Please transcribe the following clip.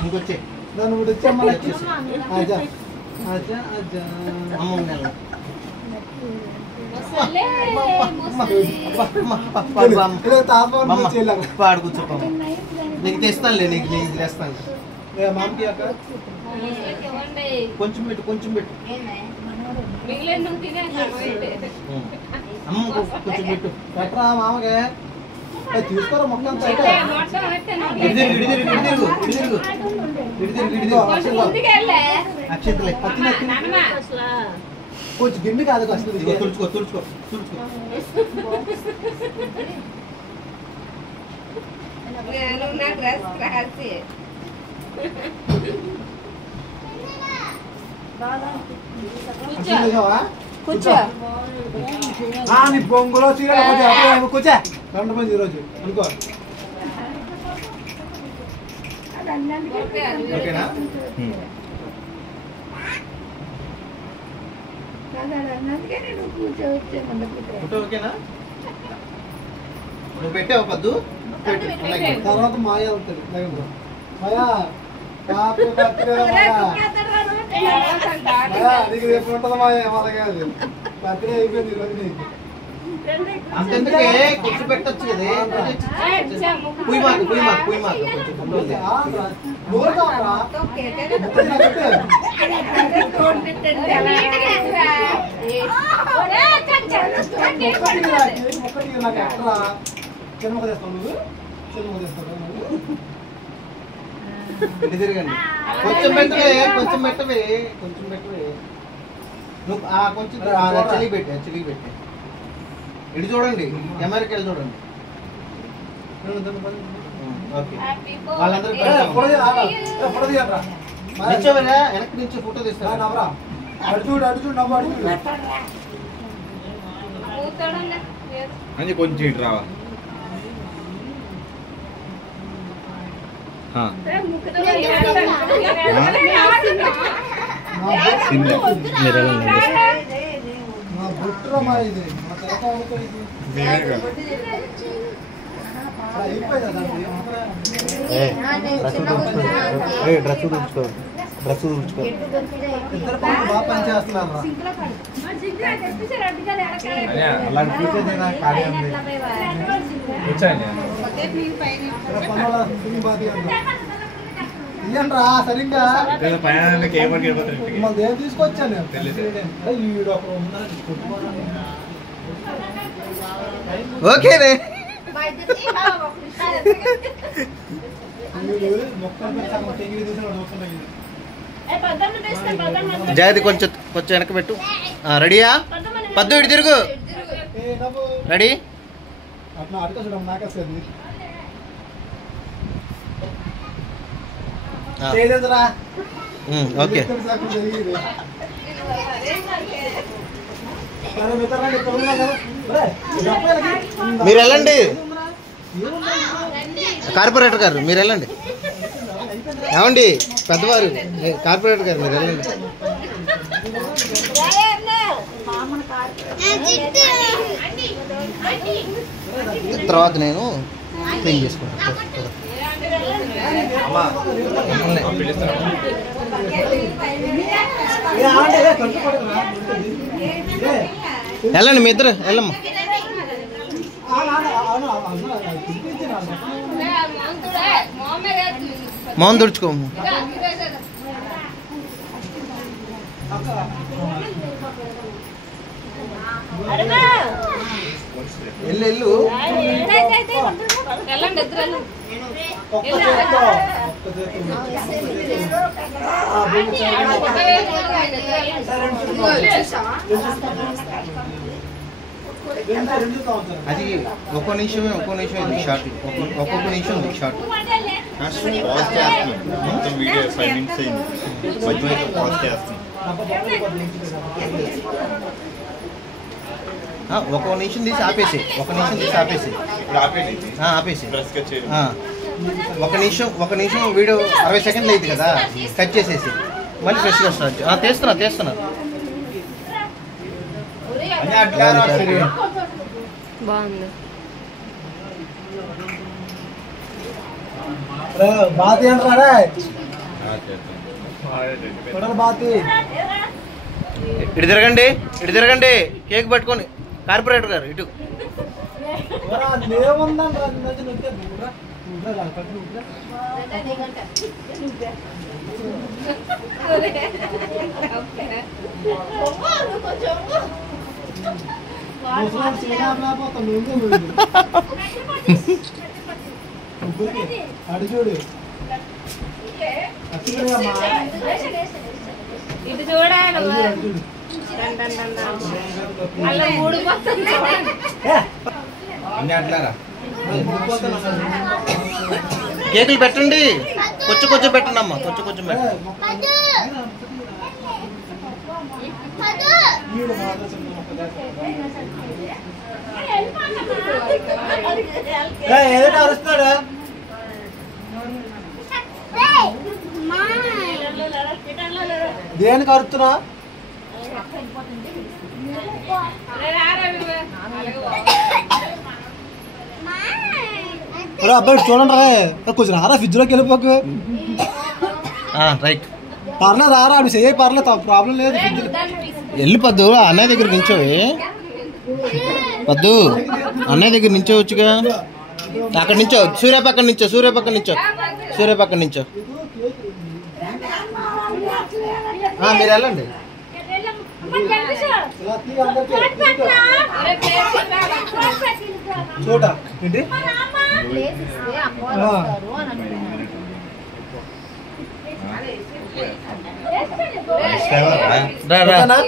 ఇంకొచ్చే దాన్ని కూడా వచ్చి అమ్మ వచ్చేసి అజా అజా అజా పాడు కూర్చోప నీకు తెస్తానులే నీకు తెస్తాను మామకి అక్క కొంచెం పెట్టు కొంచెం పెట్టు అమ్మ కొంచెం పెట్టు పెట్టరా మామకే తీసుకోరా మొత్తం అక్షంతలే కొంచెం గిన్నె కాదు అసలు తుడుచుకో తుడుచుకో తుడుచుకో కూర్చో నీ బొంగులో చీర కూర్చో 2 మంది ఈరోజు అనుకో ఓకేనా ఓకేనా నువ్వు పెట్టావు పద్దు తర్వాత మాయ ఉంటుంది మాయా నీకు రేపు ఉంటుంది మాయ వాళ్ళకి బర్త్డే అయిపోయింది ఈరోజు నీకు అంతెందుకే కూర్చో పెట్టచ్చు కదా పుయ్యి మాకు చిన్నమ్మ తెస్తావు నువ్వు చిన్నమ్మ తెస్తావు తిరగండి కొంచెం పెట్టవే నువ్వు కొంచెం చెలిగి పెట్టే ఇటు చూడండి కెమెరాకి వెళ్ళి చూడండి వాళ్ళందరూ వెనక్కి నుంచి ఫోటో తీస్తాను కొంచెం ఇటు రావా డ్రెస్ తుడుచుకో ఇద్దరు బాగా పని చేస్తున్నారు అలాంటి ఫ్యూచర్ ఇయ్యండ్రా సరిగ్గా మళ్ళీ ఏం తీసుకొచ్చాను ఓకేనే జాతి కొంచెం వెనక పెట్టు రెడీయా పద్దు ఇటు తిరుగు రెడీ అట్లా అడుగు చూడం నాకేస్తుంది ఓకే మీరు వెళ్ళండి కార్పొరేటర్ గారు మీరు వెళ్ళండి ఏమండి పెద్దవారు కార్పొరేటర్ గారు మీరు వెళ్ళండి తర్వాత నేను క్లీన్ చేసుకుంటాను వెళ్ళండి మీ ఇద్దరు వెళ్ళమ్మా మౌన్ తుడుచుకో వెళ్ళు అది ఒక్కో నిమిషం ఇది షార్ట్ ఒక్కొక్క నిమిషం ఇది షార్ట్ వీడియో 5 minutes అయింది ఒక్కో నిమిషం తీసి ఆపేసి ఆపేసి ఒక నిమిషం వీడియో 60 సెకండ్లు అయింది కదా కట్ చేసేసి మళ్ళీ ఫ్రెష్గా స్టార్ట్ తీస్తున్నా బాగుంది. బాతి అంటారా బాతి. ఇటు తిరగండి, ఇటు తిరగండి. కేక్ పట్టుకొని కార్పొరేటర్ గారు ఇటు. అడు చూడు ఇటు చూడాలి. అలా మూడు కేకులు పెట్టండి, కొంచెం కొంచెం పెట్టండి అమ్మా, కొంచెం కొంచెం పెట్టండి. ఏదైనా అరుస్తున్నాడా? దేనికి అరుతున్నా? అబ్బాయి చూడండి రా, కొంచెం రారా ఫ్రిడ్జ్ లోకి వెళ్ళిపోకు. రైట్, పర్లేదు రారా, అవి చేయ పర్లేదు, ప్రాబ్లం లేదు. ఫ్రిడ్జ్ వెళ్ళి పద్దు అన్నయ్య దగ్గర నించోవి. పద్దు అన్నయ్య దగ్గర నించోవచ్చుగా. అక్కడ నించో, సూర్య పక్కన నించో, సూర్య పక్కన నించో, సూర్య పక్కన నించో. మీరు వెళ్ళండి. చూడ ఏంటి రా రా.